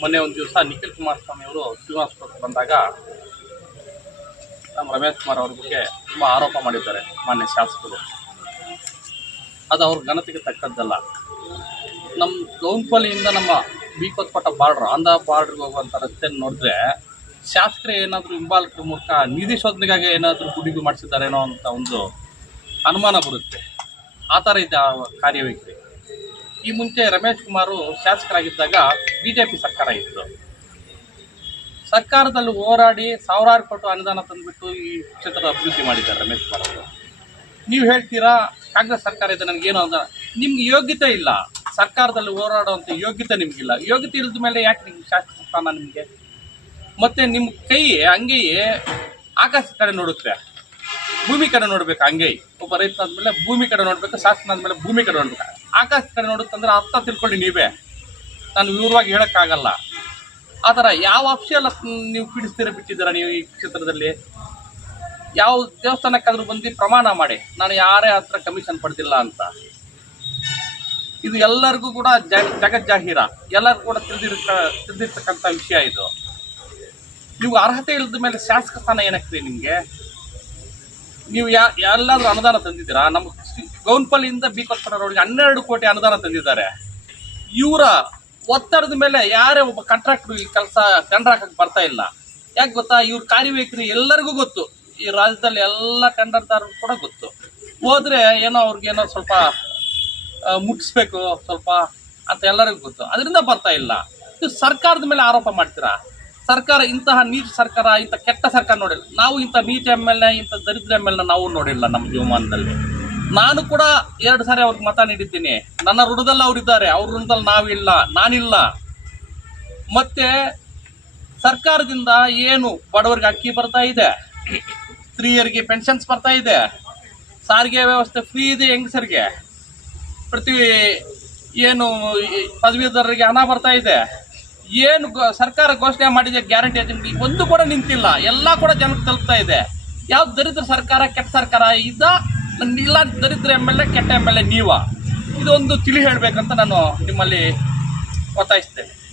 ಮೊನ್ನೆ ಒಂದು ದಿವಸ ನಿಖಿಲ್ ಕುಮಾರಸ್ವಾಮಿ ಅವರು ಶ್ರೀನಿವಾಸಪುರಕ್ಕೆ ಬಂದಾಗ ನಮ್ಮ ರಮೇಶ್ ಕುಮಾರ್ ಅವ್ರ ಬಗ್ಗೆ ತುಂಬ ಆರೋಪ ಮಾಡಿದ್ದಾರೆ ಮಾನ್ಯ ಶಾಸಕರು. ಅದು ಅವ್ರ ಘನತೆಗೆ ತಕ್ಕದ್ದಲ್ಲ. ನಮ್ಮ ಗೌನ್ಪಲ್ಲಿಯಿಂದ ನಮ್ಮ ಬೀಕೋತ್ಪಟ್ಟ ಬಾರ್ಡ್ರ್, ಆಂಧ್ರ ಬಾರ್ಡ್ರಿಗೆ ಹೋಗುವಂಥ ರಸ್ತೆಯನ್ನು ನೋಡಿದ್ರೆ ಶಾಸಕರು ಏನಾದರೂ ಹಿಂಬಾಲಕರ ಮೂಲಕ ನಿಧಿ ಶೋಧನೆಗಾಗಿ ಏನಾದರೂ ಗುಡಿಗೂ ಮಾಡಿಸಿದ್ದಾರೇನೋ ಅಂತ ಒಂದು ಅನುಮಾನ ಬರುತ್ತೆ. ಆ ಥರ ಇದೆ ಆ ಕಾರ್ಯವೈಖರಿ ಈ ಮುಂಚೆ ರಮೇಶ್ ಕುಮಾರು ಶಾಸಕರಾಗಿದ್ದಾಗ ಬಿ ಜೆ ಪಿ ಸರ್ಕಾರ ಇತ್ತು. ಸರ್ಕಾರದಲ್ಲಿ ಹೋರಾಡಿ ಸಾವಿರಾರು ಕೋಟಿ ಅನುದಾನ ತಂದುಬಿಟ್ಟು ಈ ಕ್ಷೇತ್ರದ ಅಭಿವೃದ್ಧಿ ಮಾಡಿದ್ದಾರೆ ರಮೇಶ್ ಕುಮಾರ್ ಅವರು. ನೀವು ಹೇಳ್ತೀರಾ, ಕಾಂಗ್ರೆಸ್ ಸರ್ಕಾರ ಇದೆ ನನಗೇನು ಅಂತ ನಿಮ್ಗೆ ಯೋಗ್ಯತೆ ಇಲ್ಲ. ಸರ್ಕಾರದಲ್ಲಿ ಹೋರಾಡುವಂಥ ಯೋಗ್ಯತೆ ನಿಮಗಿಲ್ಲ. ಯೋಗ್ಯತೆ ಇಲ್ಲದ ಮೇಲೆ ಯಾಕೆ ನಿಮ್ಗೆ ಶಾಸಕ ಸ್ಥಾನ ನಿಮಗೆ? ಮತ್ತೆ ನಿಮ್ಮ ಕೈ ಹಂಗೆಯೇ ಆಕಾಶ ಕಡೆ ನೋಡುತ್ತೆ. ಭೂಮಿ ಕಡೆ ನೋಡ್ಬೇಕು ಹಂಗೆ ಒಬ್ಬ ರೈತ ಆದ್ಮೇಲೆ ಭೂಮಿ ಕಡೆ ನೋಡಬೇಕು ಶಾಸನ ಆದ್ಮೇಲೆ ಭೂಮಿ ಕಡೆ ನೋಡ್ಬೇಕು. ಆಕಾಶ ಕಡೆ ನೋಡುತ್ತಂದ್ರೆ ಅರ್ಥ ತಿಳ್ಕೊಳ್ಳಿ ನೀವೇ. ನಾನು ವಿವರವಾಗಿ ಹೇಳೋಕ್ಕಾಗಲ್ಲ. ಆ ಥರ ಯಾವ ಅಫಿಷಿಯಲ್ ನೀವು ಪೀಡಿಸ್ತೀರ, ಬಿಟ್ಟಿದ್ದೀರಾ ನೀವು ಈ ಕ್ಷೇತ್ರದಲ್ಲಿ? ಯಾವ ದೇವಸ್ಥಾನಕ್ಕಾದರೂ ಬಂದು ಪ್ರಮಾಣ ಮಾಡಿ. ನಾನು ಯಾರೇ ಹತ್ರ ಕಮಿಷನ್ ಪಡೆದಿಲ್ಲ ಅಂತ. ಇದು ಎಲ್ಲರಿಗೂ ಕೂಡ ಜಗ, ಜಗಜ್ಜಾಹೀರ. ಎಲ್ಲರಿಗೂ ಕೂಡ ತಿಳಿದಿರ್ತ ತಿಳಿದಿರ್ತಕ್ಕಂಥ ವಿಷಯ ಇದು. ನೀವು ಅರ್ಹತೆ ಇಲ್ಲದ ಮೇಲೆ ಶಾಸಕ ಸ್ಥಾನ ಏನಕ್ಕೆ ನಿಮಗೆ? ನೀವು ಯಾ, ಎಲ್ಲಾದರೂ ಅನುದಾನ ತಂದಿದ್ದೀರಾ? ನಮ್ಮ ಗೌನ್ಪಲ್ಲಿಯಿಂದ ಬಿ ಕೊತ್ಪರ ರೋಡ್ಗೆ ಹನ್ನೆರಡು ಕೋಟಿ ಅನುದಾನ ತಂದಿದ್ದಾರೆ. ಇವರ ಒತ್ತಡದ ಮೇಲೆ ಯಾರೇ ಒಬ್ಬ ಕಾಂಟ್ರಾಕ್ಟ್ರು ಈ ಕೆಲಸ ಟೆಂಡರ್ ಹಾಕಕ್ಕೆ ಬರ್ತಾ ಇಲ್ಲ. ಯಾಕೆ ಗೊತ್ತಾ? ಇವ್ರ ಕಾರ್ಯವೈಖರಿ ಎಲ್ಲರಿಗೂ ಗೊತ್ತು. ಈ ರಾಜ್ಯದಲ್ಲಿ ಎಲ್ಲ ಟೆಂಡರ್ದಾರರು ಕೂಡ ಗೊತ್ತು. ಹೋದ್ರೆ ಏನೋ ಅವ್ರಿಗೇನೋ ಸ್ವಲ್ಪ ಮುಟ್ಟಿಸ್ಬೇಕು, ಸ್ವಲ್ಪ ಅಂತ ಎಲ್ಲರಿಗೂ ಗೊತ್ತು. ಅದರಿಂದ ಬರ್ತಾ ಇಲ್ಲ. ನೀವು ಸರ್ಕಾರದ ಮೇಲೆ ಆರೋಪ ಮಾಡ್ತೀರಾ? ಸರ್ಕಾರ ಇಂತಹ ನೀಚ ಸರ್ಕಾರ, ಇಂಥ ಕೆಟ್ಟ ಸರ್ಕಾರ ನೋಡಿಲ್ಲ. ನಾವು ಇಂಥ ನೀಚ ಎಂ ಎಲ್ ಎ, ಇಂಥ ದರಿದ್ರ ಎಂ ಎಲ್ ನಾವು ನೋಡಿಲ್ಲ ನಮ್ಮ ಜೀವಮಾನದಲ್ಲಿ. ನಾನು ಕೂಡ ಎರಡು ಸಾರಿ ಅವ್ರಿಗೆ ಮತ ನೀಡಿದ್ದೀನಿ. ನನ್ನ ಋಣದಲ್ಲಿ ಅವರಿದ್ದಾರೆ ಅವ್ರ ಋಣದಲ್ಲಿ ನಾವಿಲ್ಲ. ನಾನಿಲ್ಲ. ಮತ್ತೆ ಸರ್ಕಾರದಿಂದ ಏನು ಬಡವರಿಗೆ ಅಕ್ಕಿ ಬರ್ತಾ ಇದೆ, ಸ್ತ್ರೀಯರಿಗೆ ಪೆನ್ಷನ್ಸ್ ಬರ್ತಾ ಇದೆ, ಸಾರಿಗೆ ವ್ಯವಸ್ಥೆ ಫ್ರೀ ಇದೆ ಹೆಂಗಸರಿಗೆ. ಪ್ರತಿ ಏನು ಪದವೀಧರರಿಗೆ ಹಣ ಬರ್ತಾ ಇದೆ. ಏನು ಸರ್ಕಾರ ಘೋಷಣೆ ಮಾಡಿದೆ, ಗ್ಯಾರಂಟಿ ಏಜೆಂಟ್ ಒಂದು ಕೂಡ ನಿಂತಿಲ್ಲ. ಎಲ್ಲ ಕೂಡ ಜನಕ್ಕೆ ತಲುಪ್ತಾ ಇದೆ. ಯಾವ ದರಿದ್ರ ಸರ್ಕಾರ, ಕೆಟ್ಟ ಸರ್ಕಾರ ಇದ್ದ ಇಲ್ಲ ದರಿದ್ರ ಎಂ ಎಲ್ ಎ, ಕೆಟ್ಟ ಎಂ ಎಲ್ ಎ ನೀವ. ಇದೊಂದು ತಿಳಿ ಹೇಳಬೇಕಂತ ನಾನು ನಿಮ್ಮಲ್ಲಿ ಒತ್ತಾಯಿಸ್ತೇನೆ.